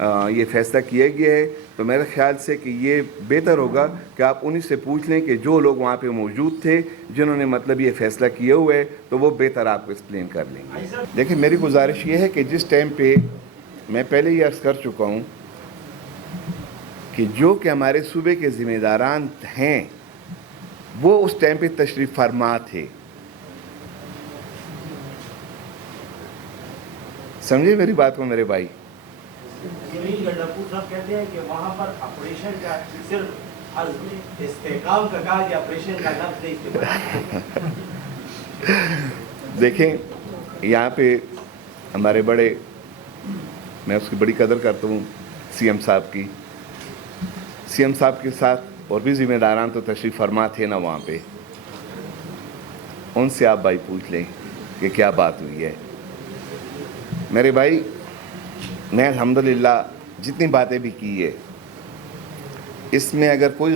یہ فیصلہ کیا گیا ہے، تو میرے خیال سے کہ یہ بہتر ہوگا کہ آپ انہیں سے پوچھ لیں کہ جو لوگ وہاں پہ موجود تھے جنہوں نے مطلب یہ فیصلہ کیا ہوا ہے، تو وہ بہتر آپ کو ایکسپلین کر لیں گے۔ دیکھیں میری گزارش یہ ہے کہ جس ٹائم پہ میں پہلے ہی عرض کر چکا ہوں کہ جو کہ ہمارے صوبے کے ذمہ داران ہیں وہ اس ٹائم پہ تشریف فرما تھے، سمجھے میری بات کو میرے بھائی؟ جمیل گنڈاپور صاحب کہتے ہیں کہ وہاں پر آپریشن کا صرف استحکام کا کہا کہ آپریشن کا لفظ نہیں استعمال۔ دیکھیں یہاں پہ ہمارے بڑے، میں اس کی بڑی قدر کرتا ہوں سی ایم صاحب کی، سی ایم صاحب کے ساتھ اور بھی ذمہ داران تو تشریف فرما تھے نا وہاں پہ، ان سے آپ بھائی پوچھ لیں کہ کیا بات ہوئی ہے۔ میرے بھائی میں الحمدللہ جتنی باتیں بھی کی ہے، اس میں اگر کوئی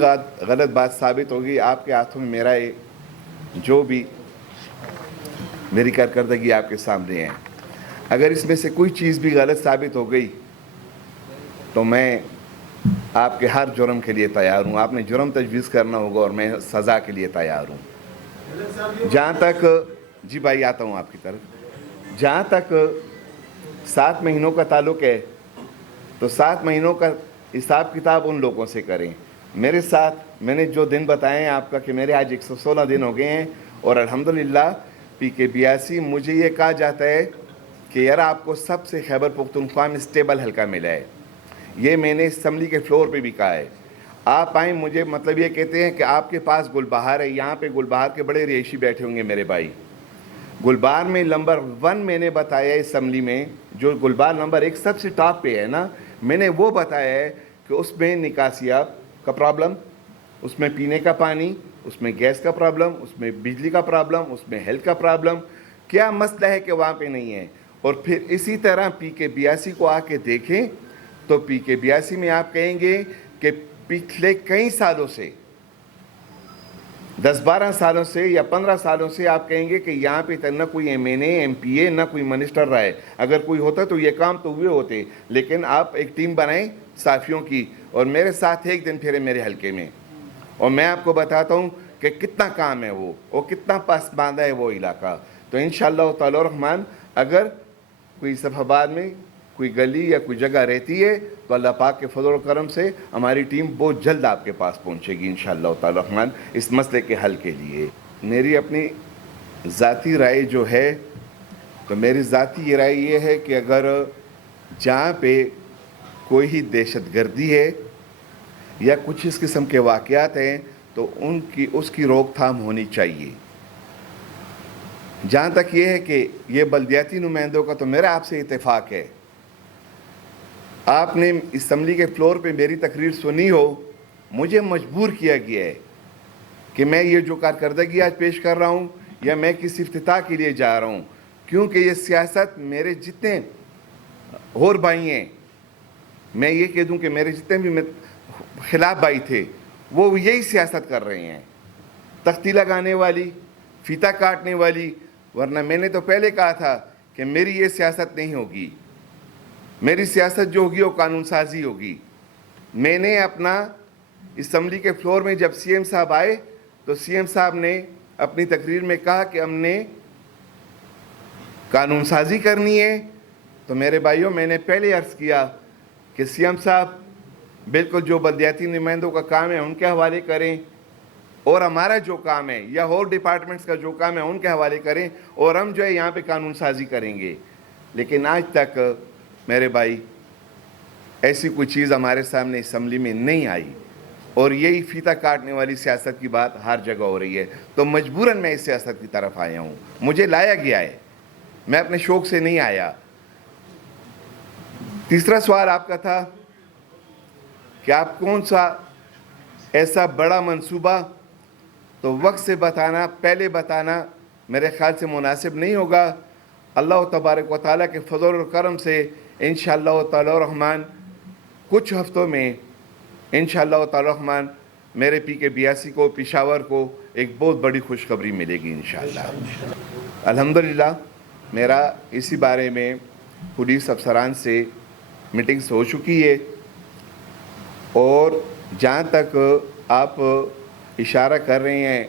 غلط بات ثابت ہوگی آپ کے ہاتھوں میں میرا جو بھی میری کارکردگی آپ کے سامنے ہے، اگر اس میں سے کوئی چیز بھی غلط ثابت ہو گئی تو میں آپ کے ہر جرم کے لیے تیار ہوں، آپ نے جرم تجویز کرنا ہوگا اور میں سزا کے لیے تیار ہوں۔ جہاں تک جی بھائی آتا ہوں آپ کی طرف، جہاں تک 7 مہینوں کا تعلق ہے تو 7 مہینوں کا حساب کتاب ان لوگوں سے کریں۔ میرے ساتھ میں نے جو دن بتائے ہیں آپ کا کہ میرے آج 116 دن ہو گئے ہیں، اور الحمدللہ پی کے 82 مجھے یہ کہا جاتا ہے کہ یار آپ کو سب سے خیبر پختونخوا میں اسٹیبل حلقہ ملا ہے، یہ میں نے اسمبلی کے فلور پہ بھی کہا ہے۔ آپ آئیں، مجھے مطلب یہ کہتے ہیں کہ آپ کے پاس گل بہار ہے، یہاں پہ گل بہار کے بڑے رہائشی بیٹھے ہوں گے میرے بھائی۔ گل بہار میں نمبر 1 میں نے بتایا اسمبلی میں، جو گل بہار نمبر 1 سب سے ٹاپ پہ ہے نا، میں نے وہ بتایا ہے کہ اس میں نکاسیاب کا پرابلم، اس میں پینے کا پانی، اس میں گیس کا پرابلم، اس میں بجلی کا پرابلم، اس میں ہیلتھ کا پرابلم، کیا مسئلہ ہے کہ وہاں پہ نہیں ہے۔ اور پھر اسی طرح پی کے 82 کو آ کے دیکھیں تو پی کے 82 میں آپ کہیں گے کہ پچھلے کئی سالوں سے 10-12 سالوں سے یا 15 سالوں سے آپ کہیں گے کہ یہاں پہ نہ کوئی ایم این اے، ایم پی اے، نہ کوئی منسٹر رہا ہے، اگر کوئی ہوتا تو یہ کام تو ہوئے ہوتے، لیکن آپ ایک ٹیم بنائیں صحافیوں کی اور میرے ساتھ ایک دن پھرے میرے حلقے میں، اور میں آپ کو بتاتا ہوں کہ کتنا کام ہے وہ اور کتنا پسماندہ ہے وہ علاقہ۔ تو انشاءاللہ تعالی الرحمن اگر کوئی صفحہ میں کوئی گلی یا کوئی جگہ رہتی ہے تو اللہ پاک کے فضل و کرم سے ہماری ٹیم بہت جلد آپ کے پاس پہنچے گی انشاءاللہ تعالی الرحمن اس مسئلے کے حل کے لیے۔ میری اپنی ذاتی رائے جو ہے، تو میری ذاتی یہ رائے یہ ہے کہ اگر جہاں پہ کوئی ہی دہشت گردی ہے یا کچھ اس قسم کے واقعات ہیں تو اس کی روک تھام ہونی چاہیے۔ جہاں تک یہ ہے کہ یہ بلدیاتی نمائندوں کا تو میرا آپ سے اتفاق ہے، آپ نے اسمبلی کے فلور پہ میری تقریر سنی ہو، مجھے مجبور کیا گیا ہے کہ میں یہ جو کارکردگی آج پیش کر رہا ہوں یا میں کسی افتتاح کے لیے جا رہا ہوں، کیونکہ یہ سیاست میرے جتنے اور بھائی ہیں، میں یہ کہہ دوں کہ میرے جتنے بھی خلاف بھائی تھے وہ یہی سیاست کر رہے ہیں، تختی لگانے والی، فیتا کاٹنے والی، ورنہ میں نے تو پہلے کہا تھا کہ میری یہ سیاست نہیں ہوگی، میری سیاست جو ہوگی وہ قانون سازی ہوگی۔ میں نے اپنا اسمبلی کے فلور میں جب سی ایم صاحب آئے تو سی ایم صاحب نے اپنی تقریر میں کہا کہ ہم نے قانون سازی کرنی ہے، تو میرے بھائیوں میں نے پہلے عرض کیا کہ سی ایم صاحب بالکل جو بلدیاتی نمائندوں کا کام ہے ان کے حوالے کریں، اور ہمارا جو کام ہے یا اور ڈپارٹمنٹس کا جو کام ہے ان کے حوالے کریں، اور ہم جو ہے یہاں پہ قانون سازی کریں گے۔ لیکن آج تک میرے بھائی ایسی کوئی چیز ہمارے سامنے اسمبلی میں نہیں آئی، اور یہی فیتا کاٹنے والی سیاست کی بات ہر جگہ ہو رہی ہے، تو مجبوراً میں اس سیاست کی طرف آیا ہوں، مجھے لایا گیا ہے، میں اپنے شوق سے نہیں آیا۔ تیسرا سوال آپ کا تھا کہ آپ کون سا ایسا بڑا منصوبہ، تو وقت سے بتانا، پہلے بتانا میرے خیال سے مناسب نہیں ہوگا۔ اللہ تبارک و تعالیٰ کے فضل و کرم سے انشاءاللہ تعالی الرحمن کچھ ہفتوں میں انشاءاللہ تعالی الرحمن میرے پی کے 82 کو، پشاور کو ایک بہت بڑی خوشخبری ملے گی انشاءاللہ۔ الحمدللہ میرا اسی بارے میں پولیس افسران سے میٹنگز ہو چکی ہے، اور جہاں تک آپ اشارہ کر رہے ہیں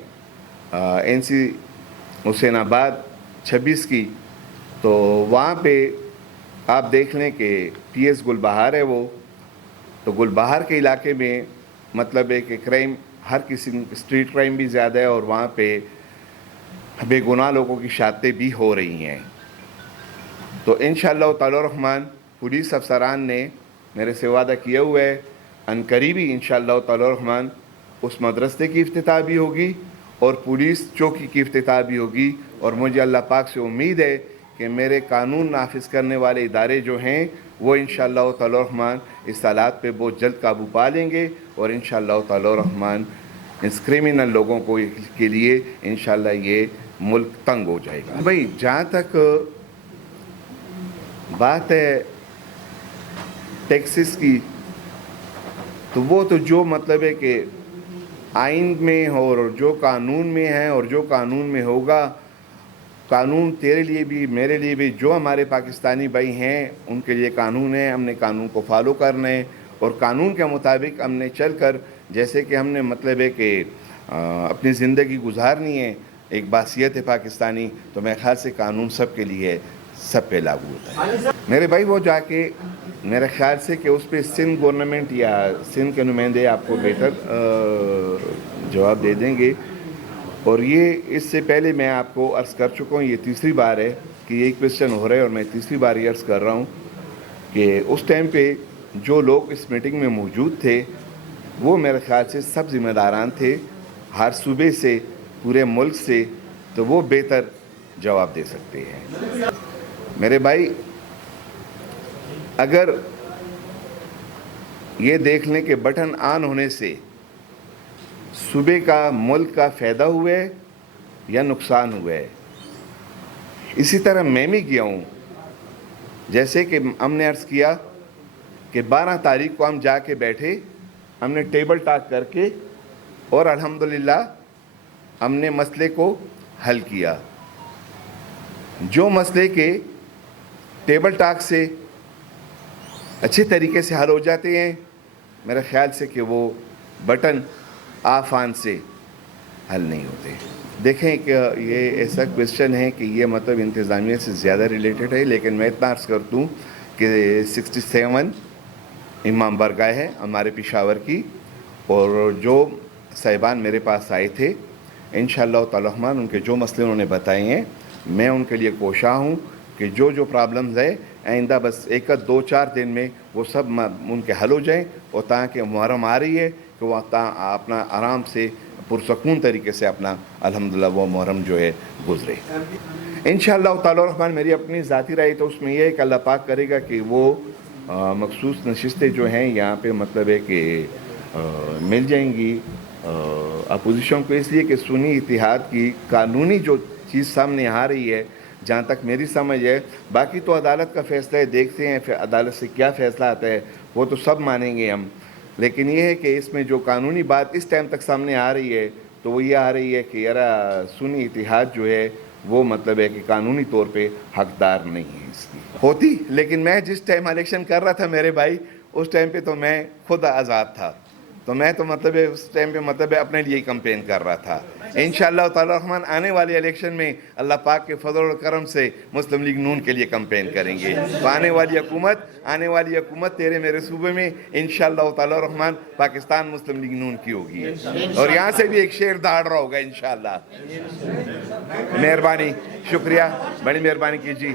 NC حسین آباد 26 کی، تو وہاں پہ آپ دیکھ لیں کہ PS گل بہار ہے وہ، تو گل بہار کے علاقے میں مطلب ہے کہ کرائم ہر قسم اسٹریٹ کرائم بھی زیادہ ہے، اور وہاں پہ بے گناہ لوگوں کی شہادتیں بھی ہو رہی ہیں۔ تو انشاءاللہ تعالی الرحمن پولیس افسران نے میرے سے وعدہ کیا ہوا ہے، ان قریبی انشاءاللہ تعالی الرحمن اس مدرسے کی افتتاح بھی ہوگی اور پولیس چوکی کی افتتاح بھی ہوگی، اور مجھے اللہ پاک سے امید ہے کہ میرے قانون نافذ کرنے والے ادارے جو ہیں وہ انشاءاللہ تعالی الرحمن اس حالات پہ بہت جلد قابو پا لیں گے، اور انشاءاللہ تعالی الرحمن اس کرمنل لوگوں کو کے لیے انشاءاللہ یہ ملک تنگ ہو جائے گا۔ بھائی جہاں تک بات ہے ٹیکسز کی، تو وہ تو جو مطلب ہے کہ آئین میں اور جو قانون میں ہے اور جو قانون میں ہوگا، قانون تیرے لیے بھی میرے لیے بھی، جو ہمارے پاکستانی بھائی ہیں ان کے لیے قانون ہے، ہم نے قانون کو فالو کرنا ہے، اور قانون کے مطابق ہم نے چل کر جیسے کہ ہم نے مطلب ہے کہ اپنی زندگی گزارنی ہے، ایک باصیت ہے پاکستانی، تو میرے خیال سے قانون سب کے لیے سب پہ لاگو ہوتا ہے۔ میرے بھائی وہ جا کے میرے خیال سے کہ اس پہ سندھ گورنمنٹ یا سندھ کے نمائندے آپ کو بہتر جواب دے دیں گے، اور یہ اس سے پہلے میں آپ کو عرض کر چکا ہوں، یہ تیسری بار ہے کہ یہ کویسچن ہو رہا ہے، اور میں تیسری بار یہ عرض کر رہا ہوں کہ اس ٹائم پہ جو لوگ اس میٹنگ میں موجود تھے وہ میرے خیال سے سب ذمہ داران تھے، ہر صوبے سے، پورے ملک سے، تو وہ بہتر جواب دے سکتے ہیں۔ میرے بھائی اگر یہ دیکھ لیں کہ بٹن آن ہونے سے صوبے کا ملک کا فائدہ ہوا ہے یا نقصان ہوا ہے، اسی طرح میں بھی گیا ہوں، جیسے کہ ہم نے عرض کیا کہ 12 تاریخ کو ہم جا کے بیٹھے، ہم نے ٹیبل ٹاک کر کے، اور الحمدللہ ہم نے مسئلے کو حل کیا۔ جو مسئلے کے ٹیبل ٹاک سے اچھے طریقے سے حل ہو جاتے ہیں، میرے خیال سے کہ وہ بٹن آف آن سے حل نہیں ہوتے۔ دیکھیں کہ یہ ایسا کویسچن ہے کہ یہ مطلب انتظامیہ سے زیادہ ریلیٹڈ ہے، لیکن میں اتنا عرض کر دوں کہ 67 امام برگاہ ہے ہمارے پشاور کی، اور جو صاحبان میرے پاس آئے تھے انشاءاللہ تعالی الرحمن ان کے جو مسئلے انہوں نے بتائے ہیں، میں ان کے لیے کوشاں ہوں کہ جو پرابلمز ہے آئندہ بس 1-2-4 دن میں وہ سب ان کے حل ہو جائیں، اور تاکہ محرم آ رہی ہے کہ وہ اپنا آرام سے پرسکون طریقے سے اپنا الحمدللہ وہ محرم جو ہے گزرے۔ انشاءاللہ تعالی الرحمن میری اپنی ذاتی رائے تو اس میں یہ ہے کہ اللہ پاک کرے گا کہ وہ مخصوص نشستیں جو ہیں یہاں پہ مطلب ہے کہ مل جائیں گی اپوزیشن کو، اس لیے کہ سنی اتحاد کی قانونی جو چیز سامنے آ رہی ہے، جہاں تک میری سمجھ ہے، باقی تو عدالت کا فیصلہ ہے، دیکھتے ہیں پھر عدالت سے کیا فیصلہ آتا ہے، وہ تو سب مانیں گے ہم، لیکن یہ ہے کہ اس میں جو قانونی بات اس ٹائم تک سامنے آ رہی ہے تو وہ یہ آ رہی ہے کہ یار سنی اتحاد جو ہے وہ مطلب ہے کہ قانونی طور پہ حقدار نہیں ہے اس کی ہوتی، لیکن میں جس ٹائم الیکشن کر رہا تھا میرے بھائی، اس ٹائم پہ تو میں خود آزاد تھا، تو میں تو مطلب اس ٹائم پہ مطلب اپنے لیے کمپین کر رہا تھا۔ انشاءاللہ تعالی الرحمن آنے والے الیکشن میں اللہ پاک کے فضل و کرم سے مسلم لیگ نون کے لیے کمپین کریں گے، تو آنے والی حکومت تیرے میرے صوبے میں انشاءاللہ تعالی الرحمن پاکستان مسلم لیگ نون کی ہوگی، اور یہاں سے بھی ایک شیر داڑ رہا ہوگا انشاءاللہ۔ مہربانی، شکریہ، بڑی مہربانی کیجیے۔